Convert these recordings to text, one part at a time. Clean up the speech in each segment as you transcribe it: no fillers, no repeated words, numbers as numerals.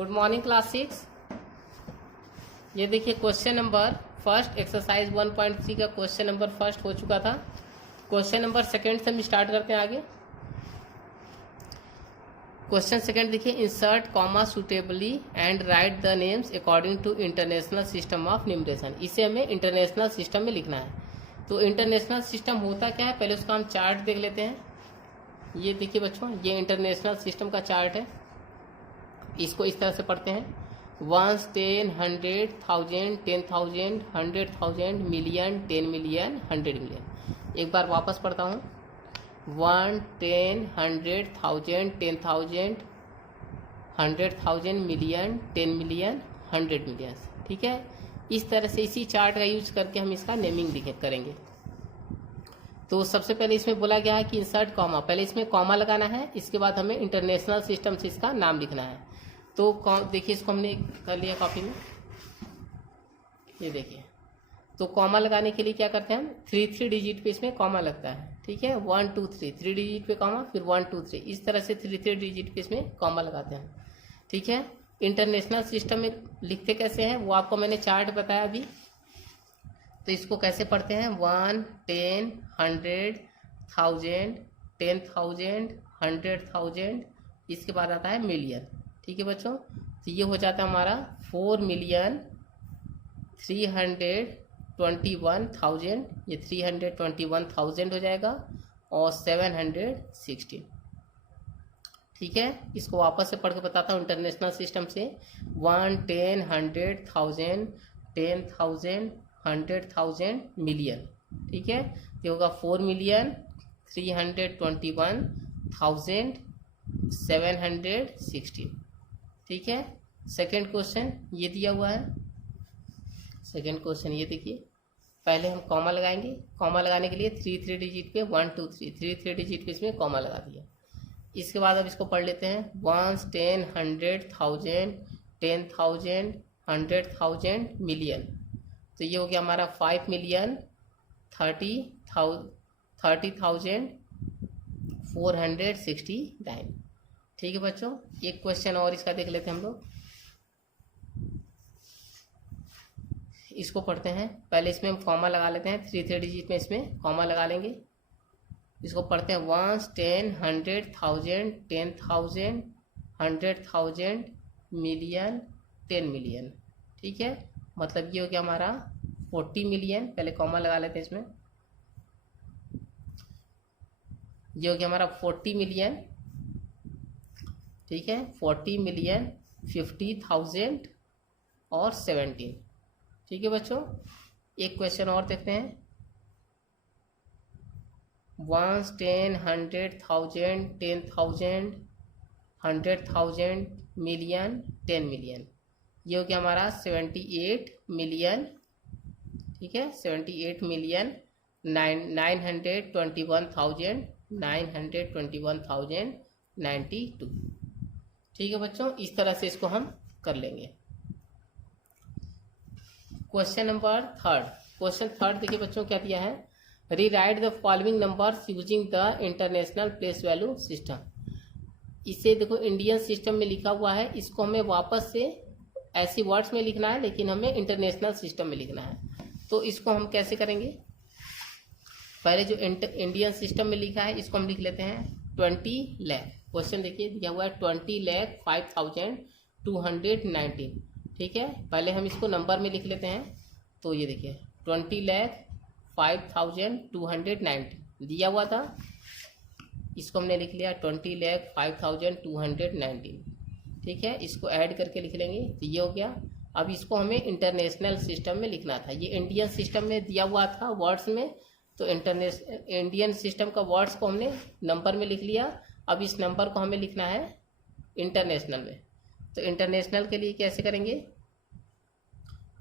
Good morning class 6। ये देखिए question number first exercise 1.3 का क्वेश्चन नंबर फर्स्ट हो चुका था। क्वेश्चन नंबर सेकंड से हम स्टार्ट करते हैं आगे। क्वेश्चन सेकंड देखिए, insert comma suitably and write the names according to international system of numeration. इसे हमें इंटरनेशनल सिस्टम में लिखना है। तो इंटरनेशनल सिस्टम होता क्या है, पहले उसका हम चार्ट देख लेते हैं। ये देखिए बच्चों, ये इंटरनेशनल सिस्टम का चार्ट है। इसको इस तरह से पढ़ते हैं, 1, 10, 100, 1000, 10,000, 100,000, मिलियन, 10 मिलियन, 100 मिलियन। एक बार वापस पढ़ता हूँ, 1, 10, 100, 1000, 10,000, 100,000, मिलियन, 10 मिलियन, 100 मिलियन। ठीक है, इस तरह से इसी चार्ट का यूज करके हम इसका नेमिंग करेंगे। तो सबसे पहले इसमें बोला गया है कि इंसर्ट कॉमा, पहले इसमें कॉमा लगाना है, इसके बाद हमें इंटरनेशनल सिस्टम से इसका नाम लिखना है। तो देखिए, इसको हमने कर लिया कॉपी में, ये देखिए। तो कॉमा लगाने के लिए क्या करते हैं हम, 3 डिजिट पे इसमें कॉमा लगता है। ठीक है, 1 2 3 डिजिट पे कॉमा, फिर 1 2 3, इस तरह से 3 डिजिट पे इसमें कॉमा लगाते हैं। ठीक है, इंटरनेशनल सिस्टम में लिखते कैसे हैं वो आपको मैंने चार्ट बताया अभी। तो इसको कैसे पढ़ते हैं, 1, 10, 100, 1000, 10,000, 100,000, इसके बाद आता है मिलियन। ठीक है बच्चों, तो ये हो जाता है हमारा 4,321,000, ये 321,000 हो जाएगा, और 716। ठीक है, इसको वापस से पढ़ के बताता हूँ इंटरनेशनल सिस्टम से, 1, 10, 100, 1000, 10,000, 100,000, मिलियन। ठीक है, ये होगा 4,321,716। ठीक है, सेकंड क्वेश्चन ये दिया हुआ है। सेकंड क्वेश्चन ये देखिए, पहले हम कॉमा लगाएंगे। कॉमा लगाने के लिए 3 डिजिट पे 1 2 3 डिजिट पे इसमें कॉमा लगा दिया। इसके बाद अब इसको पढ़ लेते हैं, 1, 10, 100, 1000, 10,000, 100,000, मिलियन। तो ये हो गया हमारा 5,30,469। ठीक है बच्चों, एक क्वेश्चन और इसका देख लेते हैं हम लोग। इसको पढ़ते हैं, पहले इसमें हम कॉमा लगा लेते हैं, 3 डिजिट में इसमें कॉमा लगा लेंगे। इसको पढ़ते हैं, 1, 10, 100, 1000, 10,000, 100,000, मिलियन, 10 मिलियन। ठीक है, मतलब ये हो गया हमारा 40 मिलियन, पहले कॉमा लगा लेते हैं इसमें। ये हो गया हमारा 40 मिलियन। ठीक है, 40 मिलियन, 50,000 और 17। ठीक है बच्चों, एक क्वेश्चन और देखते हैं, 1, 10, 100, 1000, 10,000, 100,000, मिलियन, 10 मिलियन। ये हो गया हमारा 78 मिलियन। ठीक है, 78 मिलियन 921,922। ठीक है बच्चों, इस तरह से इसको हम कर लेंगे। Question number third, question third देखिए बच्चों क्या दिया है, rewrite the following numbers using the international place value system. इसे देखो इंडियन सिस्टम में लिखा हुआ है, इसको हमें वापस से ऐसी वर्ड्स में लिखना है, लेकिन हमें इंटरनेशनल सिस्टम में लिखना है। तो इसको हम कैसे करेंगे, पहले जो इंडियन सिस्टम में लिखा है इसको हम लिख लेते हैं 20 लाख। क्वेश्चन देखिए दिया हुआ है 20,05,219। ठीक है, पहले हम इसको नंबर में लिख लेते हैं। तो ये देखिए 20,05,219 दिया हुआ था, इसको हमने लिख लिया 20,05,219। ठीक है, इसको ऐड करके लिख लेंगे, तो ये हो गया। अब इसको हमें इंटरनेशनल सिस्टम में लिखना था, ये इंडियन सिस्टम में दिया हुआ था वर्ड्स में, तो इंडियन सिस्टम का वर्ड्स को हमने नंबर में लिख लिया। अब इस नंबर को हमें लिखना है इंटरनेशनल में। तो इंटरनेशनल के लिए कैसे करेंगे,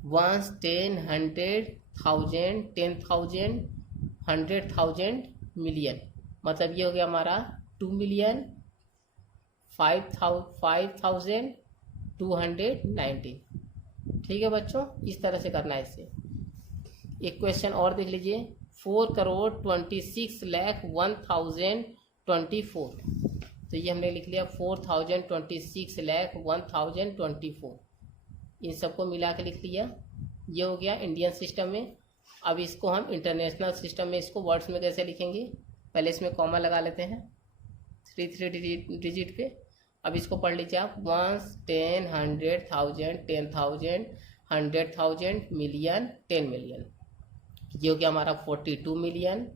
1, 10, 100, 1000, 10,000, 100,000, मिलियन। मतलब ये हो गया हमारा 2,05,219। ठीक है बच्चों, इस तरह से करना है इससे। एक क्वेश्चन और देख लीजिए, 4,26,01,024। तो ये हमने लिख लिया 4026,1024, इन सबको मिला के लिख लिया। ये हो गया इंडियन सिस्टम में। अब इसको हम इंटरनेशनल सिस्टम में इसको वर्ड्स में कैसे लिखेंगे, पहले इसमें कॉमा लगा लेते हैं 3 डिजिट पे। अब इसको पढ़ लीजिए आप, 1, 10, 100, 1000, 10,000, 100,000, मिलियन, 10 मिलियन। ये हो गया हमारा 42 मिलियन,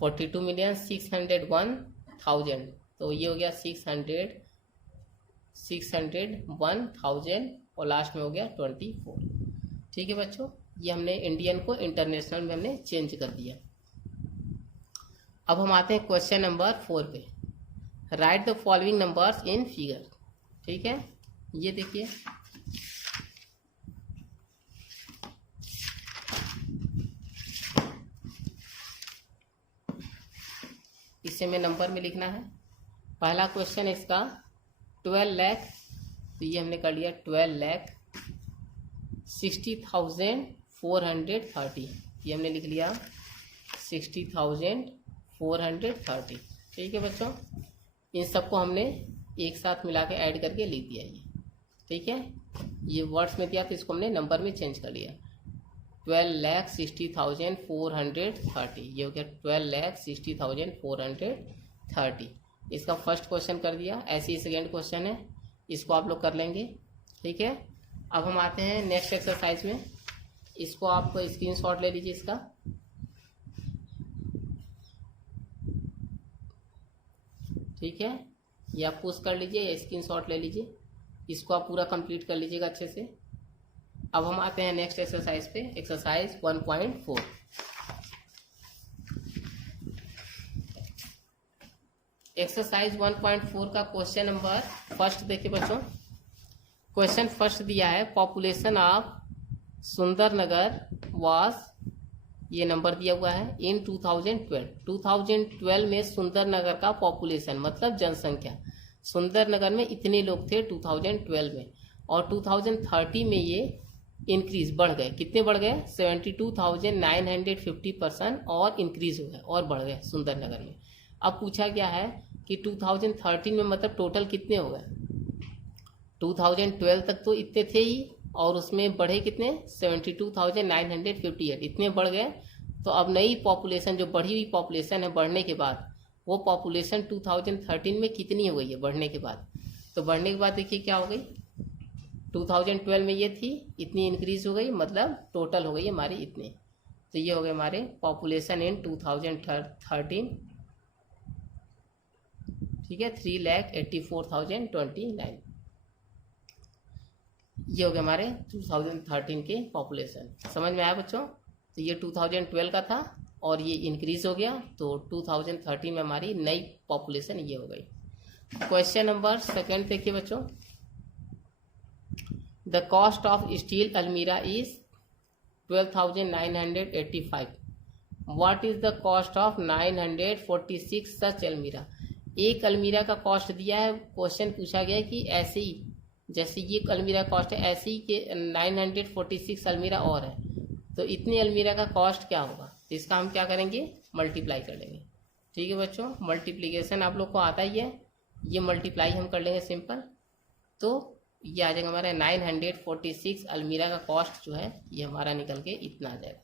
601,000, तो ये हो गया 601,000 और लास्ट में हो गया 24। ठीक है बच्चों, ये हमने इंडियन को इंटरनेशनल में हमने चेंज कर दिया। अब हम आते हैं क्वेश्चन नंबर 4 पे। Right the following numbers in figure. ठीक है, ये देखिए इसे में नंबर में लिखना है। पहला क्वेश्चन है इसका 12 लाख, तो ये हमने कर लिया 12,60,430, ये हमने लिख लिया 60,430। ठीक है बच्चों, इन सबको हमने एक साथ मिला के ऐड करके लिख दिया ये। ठीक है, ये वर्ड्स में दिया तो इसको हमने नंबर में चेंज कर लिया। 12,60,430, ये हो गया 12,60,430। इसका फर्स्ट क्वेश्चन कर दिया। ऐसे ही सेकेंड क्वेश्चन है, इसको आप लोग कर लेंगे। ठीक है, अब हम आते हैं नेक्स्ट एक्सरसाइज में। इसको आप स्क्रीनशॉट ले लीजिए इसका। ठीक है, ये आप पुश कर लीजिए या स्क्रीनशॉट ले लीजिए। इसको आप पूरा कंप्लीट कर लीजिएगा अच्छे से। अब हम आते हैं नेक्स्ट एक्सरसाइज पे, एक्सरसाइज 1.4। एक्सरसाइज 1.4 का क्वेश्चन नंबर फर्स्ट देखिए बच्चों। क्वेश्चन फर्स्ट दिया है, पॉपुलेशन ऑफ सुंदरनगर वाज, ये नंबर दिया हुआ है, इन 2012। 2012 में सुंदरनगर का पॉपुलेशन मतलब जनसंख्या, सुंदरनगर में इतने लोग थे 2012 में, और 2030 में ये इंक्रीज बढ़ गए। कितने बढ़ गए? 72,950% और इंक्रीज हो गए और बढ़ गए सुंदरनगर में। अब पूछा गया है कि 2013 में मतलब टोटल कितने हो गए। 2012 तक तो इतने थे ही, और उसमें बढ़े कितने? 72,958, इतने बढ़ गए। तो अब नई पॉपुलेशन, जो बढ़ी हुई पॉपुलेशन है बढ़ने के बाद, वो पॉपुलेशन 2013 में कितनी हो गई है बढ़ने के बाद। तो बढ़ने के बाद देखिए क्या हो गई, 2012 में ये थी, इतनी इंक्रीज हो गई, मतलब टोटल हो गई हमारी इतने। तो ये हो गए हमारे पॉपुलेशन इन 2013। ठीक है, 3,84,029, ये हो गया हमारे 2013 के पॉपुलेशन। समझ में आया बच्चों? तो ये 2012 का था और ये इंक्रीज हो गया, तो 2013 में हमारी नई पॉपुलेशन ये हो गई। क्वेश्चन नंबर सेकंड देखिए बच्चों। द कॉस्ट ऑफ स्टील अलमीरा is 12,985। What is the cost of 946 सच अलमीरा। एक अलमीरा का कॉस्ट दिया है, क्वेश्चन पूछा गया है कि ऐसे ही जैसे ये अलमीरा कॉस्ट है, ऐसे ही के 946 अलमीरा और है, तो इतनी अलमीरा का कॉस्ट क्या होगा। तो इसका हम क्या करेंगे, मल्टीप्लाई कर लेंगे। ठीक है बच्चों, मल्टीप्लीकेशन आप लोग को आता ही है, ये मल्टीप्लाई हम कर लेंगे सिंपल। तो ये आ जाएगा हमारा 946 अलमीरा का कॉस्ट जो है ये हमारा निकल के इतना आ जाएगा।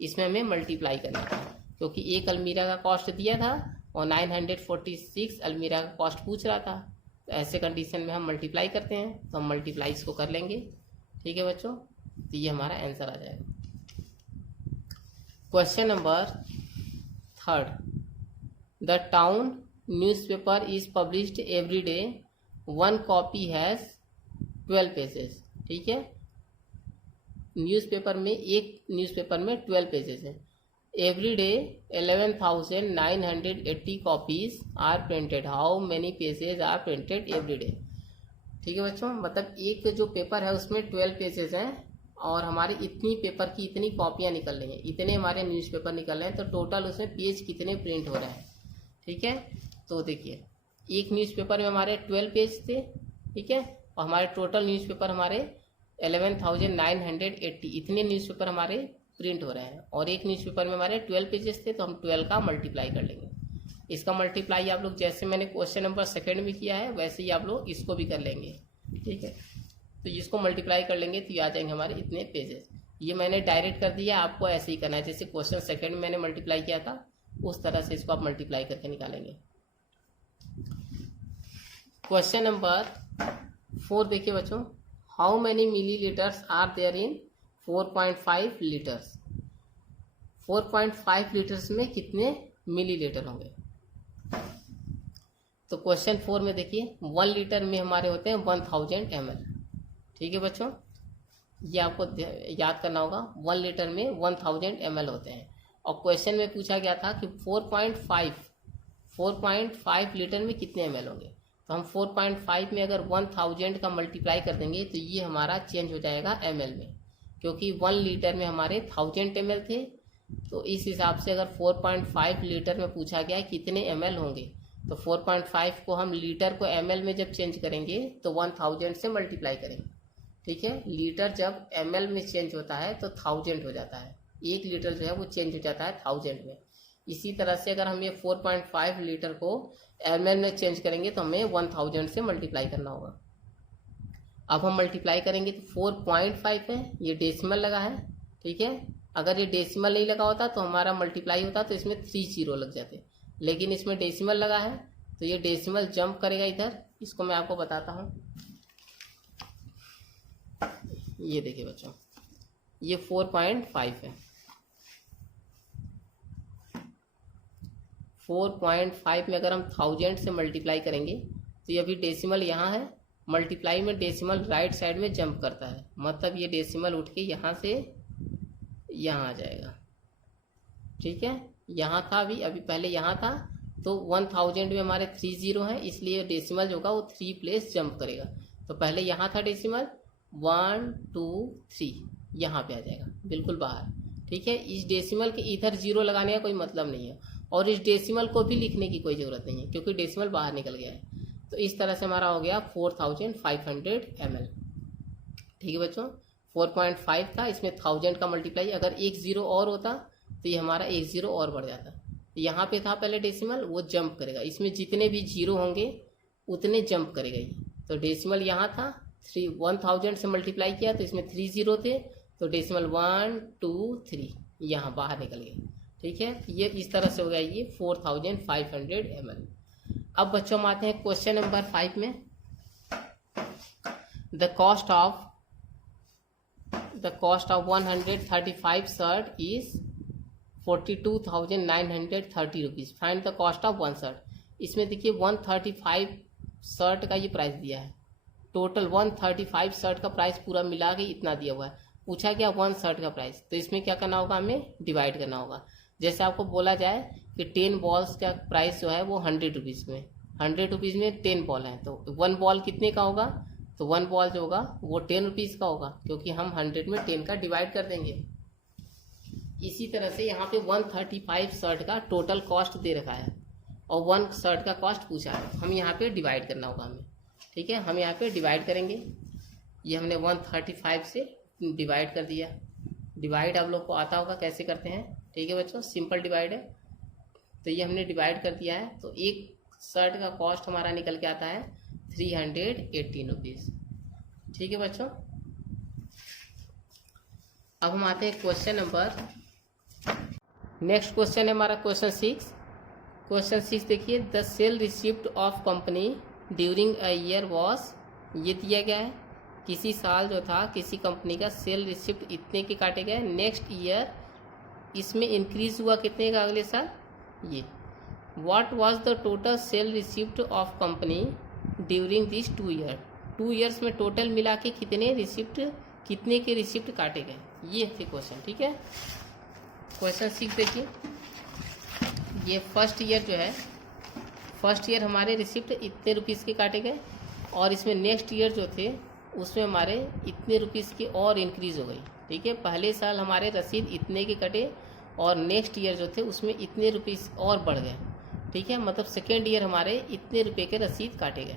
इसमें हमें मल्टीप्लाई करना था, क्योंकि एक अलमीरा का कॉस्ट दिया था और 946 अलमीरा का कॉस्ट पूछ रहा था। तो ऐसे कंडीशन में हम मल्टीप्लाई करते हैं, तो हम मल्टीप्लाई इसको कर लेंगे। ठीक है बच्चों, तो ये हमारा आंसर आ जाएगा। Question number third. The town newspaper is published every day, one copy has 12 pages. ठीक है, न्यूज़पेपर में, एक न्यूज़पेपर में 12 पेजेस हैं। Every day 11,980 copies are printed, how many pages are printed every day. ठीक है बच्चों, मतलब एक जो पेपर है उसमें 12 पेजेस हैं और हमारे इतनी पेपर की इतनी कॉपियां निकल रही हैं, इतने हमारे न्यूज़पेपर निकल रहे हैं, तो टोटल उसमें पेज कितने प्रिंट हो रहे हैं। ठीक है, तो देखिए एक न्यूज़पेपर में हमारे 12 पेज थे। ठीक है, और हमारे टोटल न्यूज़पेपर हमारे 11,980, इतने न्यूज़पेपर हमारे प्रिंट हो रहे हैं, और एक न्यूज़पेपर में हमारे 12 पेजेस थे, तो हम 12 का मल्टीप्लाई कर लेंगे। इसका मल्टीप्लाई आप लोग जैसे मैंने क्वेश्चन नंबर सेकंड में किया है वैसे ही आप लोग इसको भी कर लेंगे, ठीक है। तो इसको मल्टीप्लाई कर लेंगे तो ये आ जाएंगे हमारे इतने पेजेस। ये मैंने डायरेक्ट कर दिया, आपको ऐसे ही करना है, जैसे क्वेश्चन सेकंड में मैंने मल्टीप्लाई किया था उस तरह से इसको आप मल्टीप्लाई करके निकालेंगे। क्वेश्चन नंबर 4 देखिए बच्चों, how many millilitres are there in 4.5 litres. 4.5 litres में कितने मिलीलीटर होंगे। तो क्वेश्चन 4 में देखिए 1 लीटर में हमारे होते हैं 1000 ml, ठीक है बच्चों, ये आपको याद करना होगा। 1 लीटर में 1000 ml होते हैं। और क्वेश्चन में पूछा गया था कि 4.5 लीटर में कितने ml होंगे। तो हम 4.5 में अगर 1000 का मल्टीप्लाई कर देंगे तो ये हमारा चेंज हो जाएगा ml में, क्योंकि 1 लीटर में हमारे 1000 ml थे। तो इस हिसाब से अगर 4.5 लीटर में पूछा गया है कितने ml होंगे, तो 4.5 को हम लीटर को ml में जब चेंज करेंगे तो 1000 से मल्टीप्लाई करेंगे, ठीक है। लीटर जब ml में चेंज होता है तो 1000 हो जाता है, 1 लीटर जो है वो चेंज हो जाता है 1000 में। इसी तरह से अगर हम ये 4.5 लीटर को ml में चेंज करेंगे तो हमें 1000 से मल्टीप्लाई करना होगा। अब हम मल्टीप्लाई करेंगे तो 4.5 है, ये डेसिमल लगा है, ठीक है। अगर ये डेसिमल नहीं लगा होता तो हमारा मल्टीप्लाई होता तो इसमें 3 जीरो लग जाते, लेकिन इसमें डेसिमल लगा है तो ये डेसिमल जंप करेगा इधर। इसको मैं आपको बताता हूँ, ये देखिए बच्चों, ये 4.5 है। 4.5 में अगर हम 1000 से मल्टीप्लाई करेंगे तो ये अभी डेसिमल यहाँ है, मल्टीप्लाई में डेसिमल राइट साइड में जंप करता है, मतलब ये डेसिमल उठ के यहाँ से यहाँ आ जाएगा, ठीक है। यहाँ था अभी पहले यहाँ था, तो 1000 में हमारे 3 जीरो हैं, इसलिए डेसिमल जो होगा वो 3 प्लेस जंप करेगा। तो पहले यहाँ था डेसिमल 1 2 3, यहाँ पे आ जाएगा बिल्कुल बाहर, ठीक है। इस डेसिमल के इधर जीरो लगाने का कोई मतलब नहीं है, और इस डेसिमल को भी लिखने की कोई ज़रूरत नहीं है क्योंकि डेसिमल बाहर निकल गया है। तो इस तरह से हमारा हो गया 4500 ml, ठीक है बच्चों। 4.5 था, इसमें 1000 का मल्टीप्लाई, अगर 1 जीरो और होता तो ये हमारा 1 जीरो और बढ़ जाता। यहाँ पे था पहले डेसिमल, वो जंप करेगा, इसमें जितने भी जीरो होंगे उतने जंप करेगा ये। तो डेसिमल यहाँ था, 1000 से मल्टीप्लाई किया तो इसमें 3 जीरो थे, तो डेसिमल 1 2 3 यहाँ बाहर निकल गए, ठीक है। ये इस तरह से हो गया ये 4500 ml। अब बच्चों हम आते हैं क्वेश्चन नंबर 5 में। The cost of 135 shirt is 42,930 rupees. Find the cost of 1 shirt. इसमें देखिए 135 शर्ट का ये प्राइस दिया है, टोटल 135 शर्ट का प्राइस पूरा मिला के इतना दिया हुआ है। पूछा गया 1 शर्ट का प्राइस, तो इसमें क्या करना होगा, हमें डिवाइड करना होगा। जैसे आपको बोला जाए कि 10 बॉल्स का प्राइस जो है वो 100 रुपीज़ में, 100 रुपीज़ में 10 बॉल हैं, तो 1 बॉल कितने का होगा, तो 1 बॉल जो होगा वो 10 रुपीज़ का होगा, क्योंकि हम 100 में 10 का डिवाइड कर देंगे। इसी तरह से यहाँ पे 135 शर्ट का टोटल कॉस्ट दे रखा है और 1 शर्ट का कॉस्ट पूछा है, हम यहाँ पे डिवाइड करना होगा हमें, ठीक है। हम यहाँ पे डिवाइड करेंगे, ये हमने 135 से डिवाइड कर दिया। डिवाइड आप लोग को आता होगा कैसे करते हैं, ठीक है बच्चों, सिंपल डिवाइड है। तो ये हमने डिवाइड कर दिया है, तो एक शर्ट का कॉस्ट हमारा निकल के आता है 318 रुपीज़, ठीक है बच्चों। अब हम आते हैं क्वेश्चन नंबर, नेक्स्ट क्वेश्चन है हमारा क्वेश्चन 6। क्वेश्चन 6 देखिए, the sale receipt of company during a year was, ये दिया गया है किसी साल जो था किसी कंपनी का सेल रिसिप्ट इतने के काटे गए, नेक्स्ट ईयर इसमें इंक्रीज हुआ कितने का अगले साल, ये। What was the total sale receipt of company during this 2 year, 2 years में टोटल मिला के कितने रिसिप्ट, कितने के रिसिप्ट काटे गए, ये थे क्वेश्चन, ठीक है। क्वेश्चन 6 देखिए, ये फर्स्ट ईयर जो है, फर्स्ट ईयर हमारे रिसिप्ट इतने रुपीज़ के काटे गए, और इसमें नेक्स्ट ईयर जो थे उसमें हमारे इतने रुपीज़ की और इंक्रीज़ हो गई, ठीक है। पहले साल हमारे रसीद इतने के कटे और नेक्स्ट ईयर जो थे उसमें इतने रुपीज़ और बढ़ गए, ठीक है। मतलब सेकेंड ईयर हमारे इतने रुपये के रसीद काटे गए,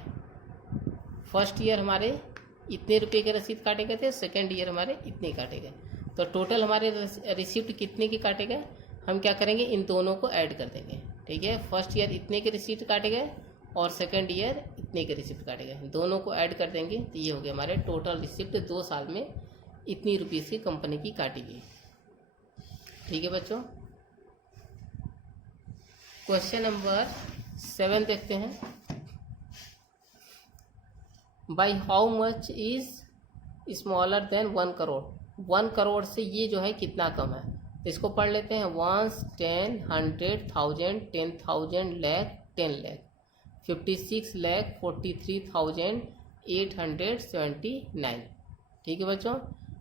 फर्स्ट ईयर हमारे इतने रुपये के रसीद काटे गए थे, सेकेंड ईयर हमारे इतने काटे गए। तो टोटल हमारे रिसिप्ट कितने के काटे गए, हम क्या करेंगे, इन दोनों को ऐड कर देंगे, ठीक है, फर्स्ट ईयर इतने के रिसिप्ट काटे गए और सेकंड ईयर इतने के रिसिप्ट काटे गए, दोनों को ऐड कर देंगे तो ये हो गया हमारे टोटल रिसिप्ट 2 साल में इतनी रुपीस की कंपनी की काटी गई। ठीक है बच्चों, क्वेश्चन नंबर 7 देखते हैं। By how much is smaller than 1 crore, 1 crore से ये जो है कितना कम है, तो इसको पढ़ लेते हैं। 1, 10, 100, 1000, 10,000, लाख, 10 लाख, 56,43,879। ठीक है बच्चों,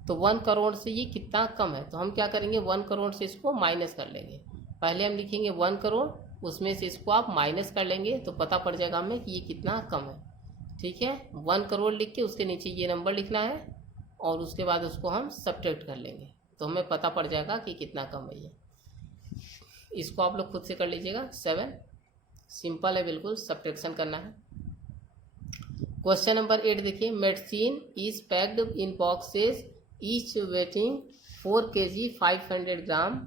तो 1 करोड़ से ये कितना कम है, तो हम क्या करेंगे 1 करोड़ से इसको माइनस कर लेंगे। पहले हम लिखेंगे 1 करोड़, उसमें से इसको आप माइनस कर लेंगे तो पता पड़ जाएगा हमें कि ये कितना कम है। ठीक है, 1 करोड़ लिख के उसके नीचे ये नंबर लिखना है और उसके बाद उसको हम सब्ट्रैक्ट कर लेंगे तो हमें पता पड़ जाएगा कि कितना कम है ये। इसको आप लोग खुद से कर लीजिएगा। 7 सिंपल है, बिल्कुल सब्ट्रैक्शन करना है। क्वेश्चन नंबर 8 देखिए। Medicine is packed in boxes each weighing 4 kg 500 gram,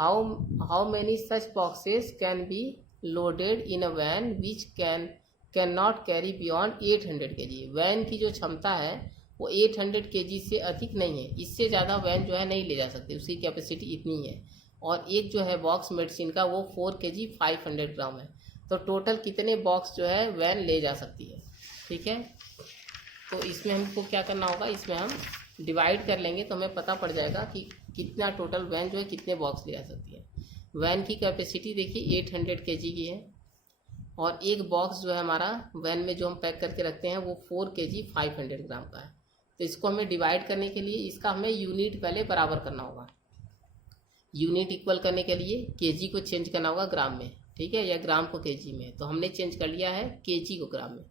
how many such boxes can be loaded in a van which can not carry beyond 800 kg। Van की जो क्षमता है वो 800 kg से अधिक नहीं है, इससे ज़्यादा वैन जो है नहीं ले जा सकती, उसकी कैपेसिटी इतनी है। और एक जो है बॉक्स मेडिसिन का वो 4 kg 500 ग्राम है, तो टोटल कितने बॉक्स जो है वैन ले जा सकती है। ठीक है, तो इसमें हमको क्या करना होगा, इसमें हम डिवाइड कर लेंगे तो हमें पता पड़ जाएगा कि कितना टोटल वैन जो है कितने बॉक्स ले जा सकती है। वैन की कैपेसिटी देखिए 800 kg की है और एक बॉक्स जो है हमारा वैन में जो हम पैक करके रखते हैं वो 4 kg 500 ग्राम का है। तो इसको हमें डिवाइड करने के लिए इसका हमें यूनिट पहले बराबर करना होगा। यूनिट इक्वल करने के लिए केजी को चेंज करना होगा ग्राम में, ठीक है, या ग्राम को केजी में। तो हमने चेंज कर लिया है केजी को ग्राम में,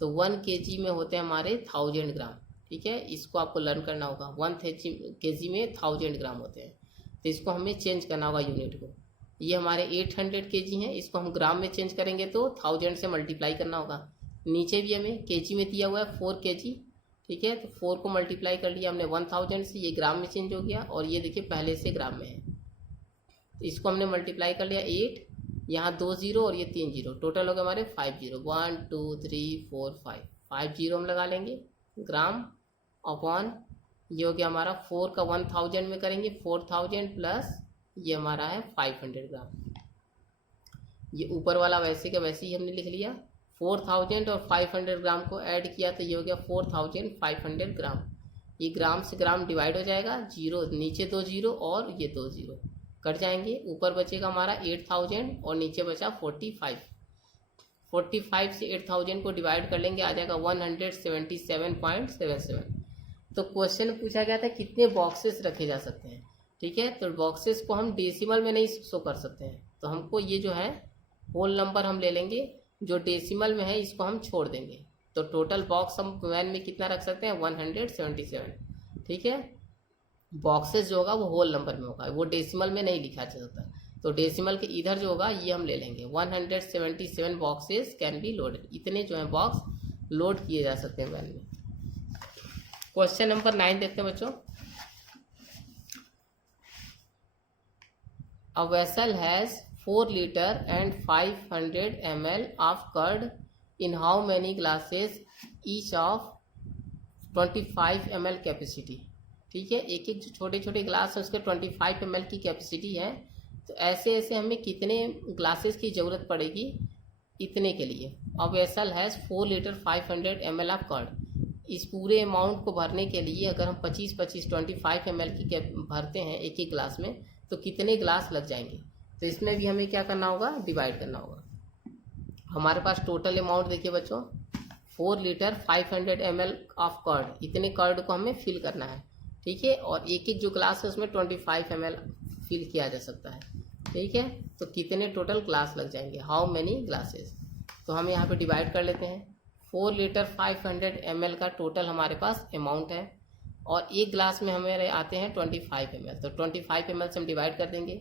तो 1 kg में होते हैं हमारे 1000 ग्राम। ठीक है, इसको आपको लर्न करना होगा। 1 kg में 1000 ग्राम होते हैं, तो इसको हमें चेंज करना होगा यूनिट को। ये हमारे 800 kg हैं, इसको हम ग्राम में चेंज करेंगे तो 1000 से मल्टीप्लाई करना होगा। नीचे भी हमें केजी में दिया हुआ है 4 kg, ठीक है, तो 4 को मल्टीप्लाई कर लिया हमने 1000 से, ये ग्राम में चेंज हो गया और ये देखिए पहले से ग्राम में है, तो इसको हमने मल्टीप्लाई कर लिया 8, यहाँ 2 0 और ये 3 0, टोटल हो गया हमारे 5 0। 1 2 3 4 5 0 हम लगा लेंगे ग्राम अपॉन ये हो गया हमारा 4 का 1000 में करेंगे 4000 प्लस ये हमारा है 500 ग्राम। ये ऊपर वाला वैसे का वैसे ही हमने लिख लिया। 4000 और 500 ग्राम को ऐड किया तो ये हो गया 4500 ग्राम। ये ग्राम से ग्राम डिवाइड हो जाएगा, जीरो नीचे 2 0 और ये 2 0 कट जाएंगे। ऊपर बचेगा हमारा 8000 और नीचे बचा 45 से 8000 को डिवाइड कर लेंगे, आ जाएगा 177.77। तो क्वेश्चन पूछा गया था कितने बॉक्सेस रखे जा सकते हैं। ठीक है, तो बॉक्सेस को हम डेसिमल में नहीं शो कर सकते हैं, तो हमको ये जो है होल नंबर हम ले लेंगे, जो डेसिमल में है इसको हम छोड़ देंगे। तो टोटल बॉक्स हम वैन में कितना रख सकते हैं 177। ठीक है, बॉक्सेस जो होगा वो होल नंबर में होगा, वो डेसिमल में नहीं लिखा जा सकता, तो डेसिमल के इधर जो होगा ये हम ले लेंगे। 177 बॉक्सेस कैन बी लोडेड, इतने जो है बॉक्स लोड किए जा सकते हैं वैन में। क्वेश्चन नंबर 9 देखते हैं बच्चों। A vessel has 4 liter and 500 ml of curd in how many glasses each of 25 ml capacity. ठीक है, एक एक जो छोटे छोटे ग्लास है उसके 25 ml की कैपेसिटी है, तो ऐसे ऐसे हमें कितने ग्लासेस की ज़रूरत पड़ेगी इतने के लिए। A vessel has 4 liter 500 ml of curd, इस पूरे अमाउंट को भरने के लिए अगर हम 25 ml की भरते हैं एक एक ग्लास में तो कितने ग्लास लग जाएंगे। तो इसमें भी हमें क्या करना होगा, डिवाइड करना होगा। हमारे पास टोटल अमाउंट देखिए बच्चों 4 लीटर 500 ml ऑफ कर्ड, इतने कर्ड को हमें फिल करना है। ठीक है, और एक एक जो ग्लास है उसमें 25 ml फिल किया जा सकता है। ठीक है, तो कितने टोटल ग्लास लग जाएंगे, हाउ मेनी ग्लासेस। तो हम यहाँ पे डिवाइड कर लेते हैं। 4 लीटर 500 ml का टोटल हमारे पास अमाउंट है और एक ग्लास में हमारे आते हैं 25 ml, तो 25 ml से हम डिवाइड कर देंगे।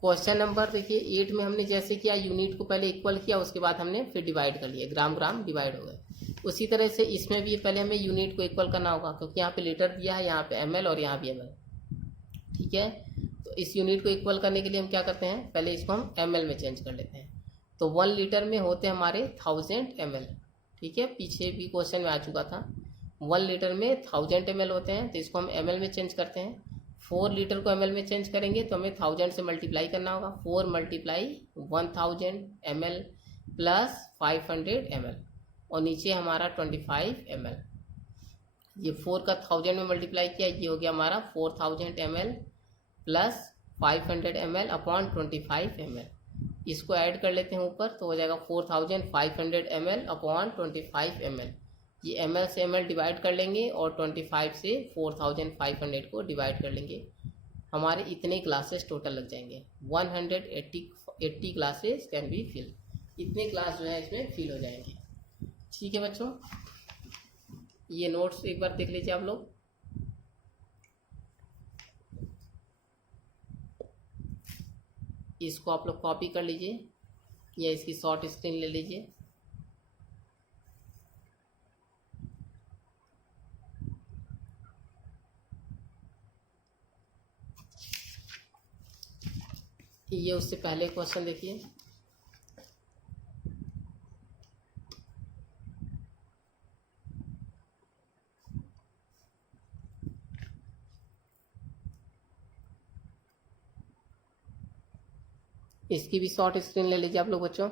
क्वेश्चन नंबर देखिए 8 में हमने जैसे किया यूनिट को पहले इक्वल किया, उसके बाद हमने फिर डिवाइड कर लिया, ग्राम ग्राम डिवाइड हो गए। उसी तरह से इसमें भी पहले हमें यूनिट को इक्वल करना होगा, क्योंकि यहाँ पे लीटर दिया है, यहाँ पे ml और यहाँ भी ml। ठीक है, तो तो इस यूनिट को इक्वल करने के लिए हम क्या करते हैं, पहले इसको हम ml में चेंज कर लेते हैं। तो 1 लीटर में होते हैं हमारे 1000 ml, ठीक है, पीछे भी क्वेश्चन में आ चुका था। 1 लीटर में 1000 ml होते हैं, तो इसको हम ml में चेंज करते हैं। 4 लीटर को ml में चेंज करेंगे तो हमें 1000 से मल्टीप्लाई करना होगा। 4 मल्टीप्लाई 1000 ml प्लस 500 ml और नीचे हमारा 25 ml। ये 4 का 1000 में मल्टीप्लाई किया, ये हो गया हमारा 4000 ml plus 500 ml upon 25 ml। इसको ऐड कर लेते हैं ऊपर, तो हो जाएगा 4500 ml अपॉन 25 ml। ये ml से ml डिवाइड कर लेंगे और 25 से 4500 को डिवाइड कर लेंगे। हमारे इतने ग्लासेस टोटल लग जाएंगे। 180 ग्लासेस कैन बी फिल, इतने ग्लास जो है इसमें फिल हो जाएंगे। ठीक है बच्चों, ये नोट्स एक बार देख लीजिए आप लोग। इसको आप लोग कॉपी कर लीजिए या इसकी शॉर्ट स्क्रीन ले लीजिए। ये उससे पहले क्वेश्चन देखिए। इसकी भी शॉर्ट स्क्रीन ले लीजिए आप लोग बच्चों।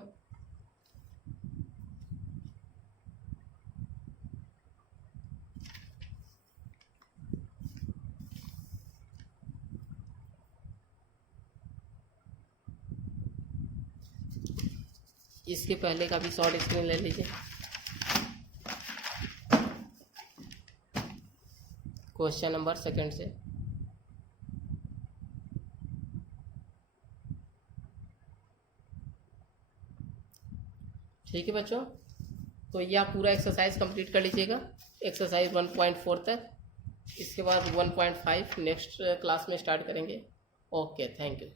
इसके पहले का भी शॉर्ट स्क्रीन ले लीजिए। क्वेश्चन नंबर 2 से। ठीक है बच्चों, तो ये आप पूरा एक्सरसाइज कंप्लीट कर लीजिएगा, एक्सरसाइज 1.4 तक। इसके बाद 1.5 नेक्स्ट क्लास में स्टार्ट करेंगे। Okay, thank you.